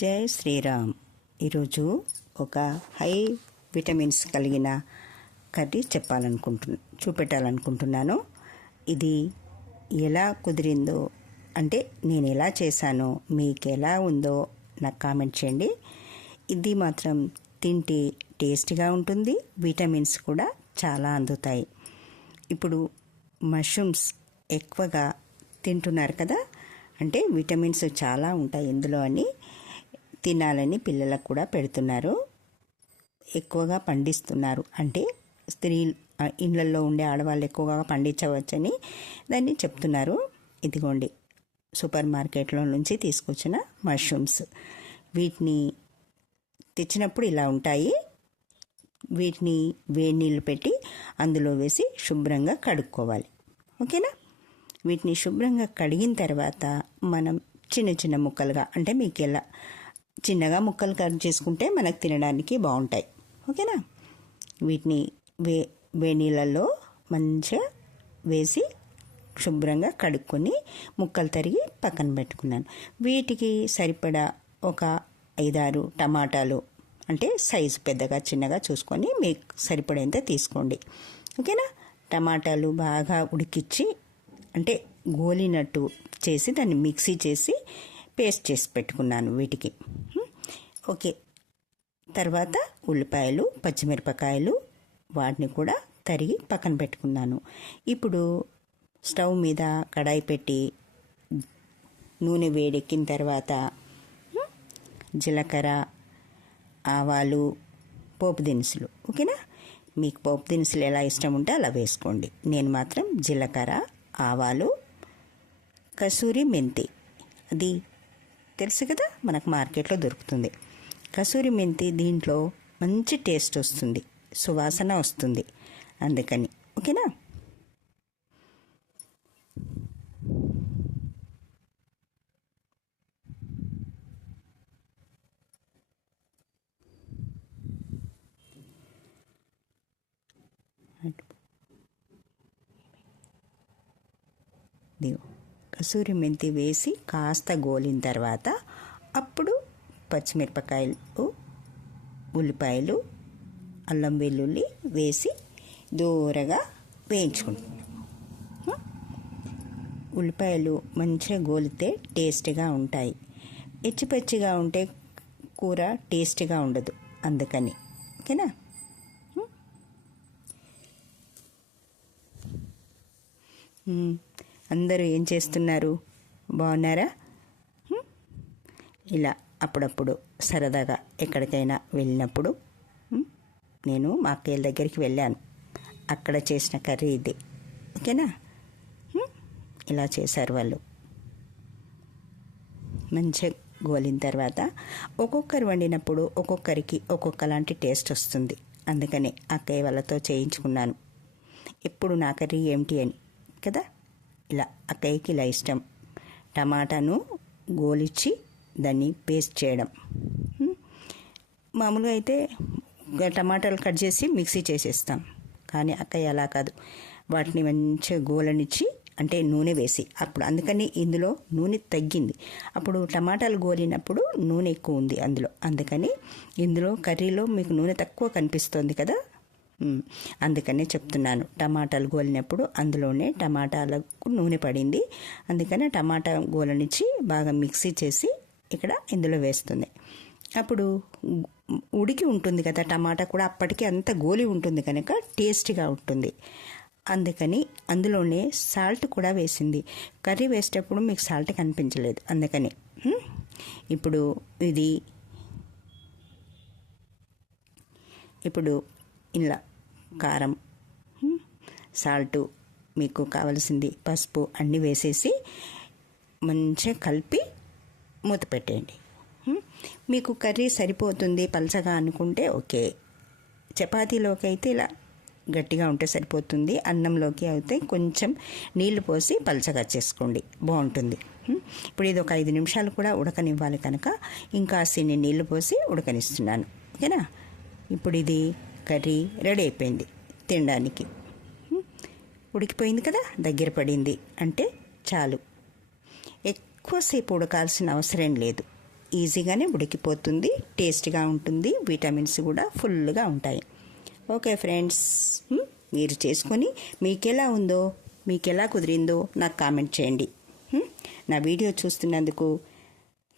జై శ్రీరామ్. ఈరోజు ఒక హై విటమిన్స్ కలిగిన కర్రీ చూపెట్టాలనుకుంటున్నాను. ఇది ఎలా కుదిరిందో అంటే నేను ఎలా చేశానో మీకు ఎలా ఉందో నాకు కామెంట్ చేయండి. ఇది మాత్రం తింటే టేస్టీగా ఉంటుంది, విటమిన్స్ కూడా చాలా అందుతాయి. ఇప్పుడు మష్రూమ్స్ ఎక్కువగా తింటున్నారు కదా, అంటే విటమిన్స్ చాలా ఉంటాయి ఇందులో అని తినాలని పిల్లలకు కూడా పెడుతున్నారు. ఎక్కువగా పండిస్తున్నారు, అంటే ఇళ్ళల్లో ఉండే ఆడవాళ్ళు ఎక్కువగా పండించవచ్చని దాన్ని చెప్తున్నారు. ఇదిగోండి సూపర్ మార్కెట్లో నుంచి తీసుకొచ్చిన మష్రూమ్స్. వీటిని తెచ్చినప్పుడు ఇలా ఉంటాయి. వీటిని వేడి నీళ్ళు పెట్టి అందులో వేసి శుభ్రంగా కడుక్కోవాలి. ఓకేనా? వీటిని శుభ్రంగా కడిగిన తర్వాత మనం చిన్న చిన్న ముక్కలుగా, అంటే మీకు ఎలా చిన్నగా ముక్కలు కట్ చేసుకుంటే మనకు తినడానికి బాగుంటాయి. ఓకేనా? వీటిని వేడి నీళ్ళల్లో మంచిగా వేసి శుభ్రంగా కడుక్కొని ముక్కలు తరిగి పక్కన పెట్టుకున్నాను. వీటికి సరిపడా ఒక 5-6 టమాటాలు, అంటే సైజు పెద్దగా చిన్నగా చూసుకొని మీకు సరిపడేంత తీసుకోండి. ఓకేనా? టమాటాలు బాగా ఉడికిచ్చి, అంటే గోలినట్టు చేసి దాన్ని మిక్సీ చేసి పేస్ట్ చేసి పెట్టుకున్నాను వీటికి. ఓకే. తర్వాత ఉల్లిపాయలు, పచ్చిమిరపకాయలు, వాటిని కూడా తరిగి పక్కన పెట్టుకున్నాను. ఇప్పుడు స్టవ్ మీద కడాయి పెట్టి నూనె వేడెక్కిన తర్వాత జీలకర్ర, ఆవాలు, పోపు దినుసులు. ఓకేనా? మీకు పోపు దినుసులు ఎలా ఇష్టం ఉంటే అలా వేసుకోండి. నేను మాత్రం జీలకర్ర, ఆవాలు, కసూరి మెంతి, అది తెలుసు కదా, మనకు మార్కెట్లో దొరుకుతుంది. కసూరి మెంతి దీంట్లో మంచి టేస్ట్ వస్తుంది, సువాసన వస్తుంది, అందుకని. ఓకేనా? కసూరి మెంతి వేసి కాస్త గోలిన తర్వాత అప్పుడు పచ్చిమిరపకాయలు, ఉల్లిపాయలు, అల్లం వెల్లుల్లి వేసి దూరగా వేయించుకుంటున్నాం. ఉల్లిపాయలు మంచిగా గోలితే టేస్ట్గా ఉంటాయి. పచ్చిగా ఉంటే కూర టేస్ట్గా ఉండదు, అందుకని. ఓకేనా? అందరూ ఏం చేస్తున్నారు? బాగున్నారా? ఇలా అప్పుడప్పుడు సరదాగా ఎక్కడికైనా వెళ్ళినప్పుడు, నేను మా అక్కయ్య దగ్గరికి వెళ్ళాను, అక్కడ చేసిన కర్రీ ఇది. ఓకేనా? ఇలా చేశారు వాళ్ళు. మంచిగా గోలిన తర్వాత ఒక్కొక్కరు వండినప్పుడు ఒక్కొక్కరికి ఒక్కొక్కలాంటి టేస్ట్ వస్తుంది, అందుకని అక్కయ్య వాళ్ళతో చేయించుకున్నాను. ఎప్పుడు నా కర్రీ ఏమిటి అని కదా. ఇలా అక్కయ్యకి ఇలా ఇష్టం. టమాటాను గోలిచ్చి దాన్ని పేస్ట్ చేయడం. మామూలుగా అయితే టమాటాలు కట్ చేసి మిక్సీ చేసేస్తాం, కానీ అక్కయ్య అలా కాదు, వాటిని మంచిగా గోలనిచ్చి, అంటే నూనె వేసి. అప్పుడు అందుకని ఇందులో నూనె తగ్గింది. అప్పుడు టమాటాలు గోలినప్పుడు నూనె ఎక్కువ ఉంది అందులో, అందుకని ఇందులో కర్రీలో మీకు నూనె తక్కువ కనిపిస్తుంది కదా, అందుకనే చెప్తున్నాను. టమాటాలు గోలినప్పుడు అందులోనే టమాటాలకు నూనె పడింది, అందుకనే టమాటా గోలనిచ్చి బాగా మిక్సీ చేసి ఇక్కడ ఇందులో వేస్తుంది. అప్పుడు ఉడికి ఉంటుంది కదా టమాటా కూడా, అప్పటికి అంత గోలి ఉంటుంది కనుక టేస్టీగా ఉంటుంది, అందుకని అందులోనే సాల్ట్ కూడా వేసింది. కర్రీ వేసేటప్పుడు మీకు సాల్ట్ కనిపించలేదు, అందుకని. ఇప్పుడు ఇలా కారం, సాల్టు, మీకు కావలసింది పసుపు అన్నీ వేసేసి మంచిగా కలిపి మూత పెట్టేయండి. మీకు కర్రీ సరిపోతుంది పలచగా అనుకుంటే ఓకే. చపాతీలోకి అయితే ఇలా గట్టిగా ఉంటే సరిపోతుంది, అన్నంలోకి అయితే కొంచెం నీళ్లు పోసి పలచగా చేసుకోండి, బాగుంటుంది. ఇప్పుడు ఇది ఒక 5 నిమిషాలు కూడా ఉడకనివ్వాలి కనుక ఇంకా సిన్ని నీళ్లు పోసి ఉడకనిస్తున్నాను. ఓకేనా? ఇప్పుడు ఇది కర్రీ రెడీ అయిపోయింది తినడానికి. ఉడికిపోయింది కదా, దగ్గర పడింది అంటే చాలు. ఎక్కువసేపు ఉడకాల్సిన అవసరం లేదు. ఈజీగానే ఉడికిపోతుంది, టేస్ట్గా ఉంటుంది, విటమిన్స్ కూడా ఫుల్గా ఉంటాయి. ఓకే ఫ్రెండ్స్, మీరు చేసుకొని మీకెలా ఉందో, మీకెలా కుదిరిందో నాకు కామెంట్ చేయండి. నా వీడియో చూస్తున్నందుకు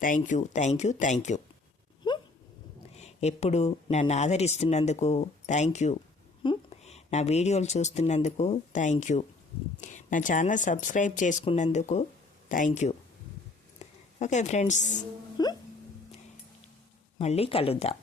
thank you, thank you, thank you. ఎప్పుడు నన్ను ఆదరిస్తున్నందుకు థ్యాంక్ యూ. నా వీడియోలు చూస్తున్నందుకు థ్యాంక్ యూ. నా ఛానల్ సబ్స్క్రైబ్ చేసుకున్నందుకు థ్యాంక్ యూ. ఓకే ఫ్రెండ్స్, మళ్ళీ కలుద్దాం.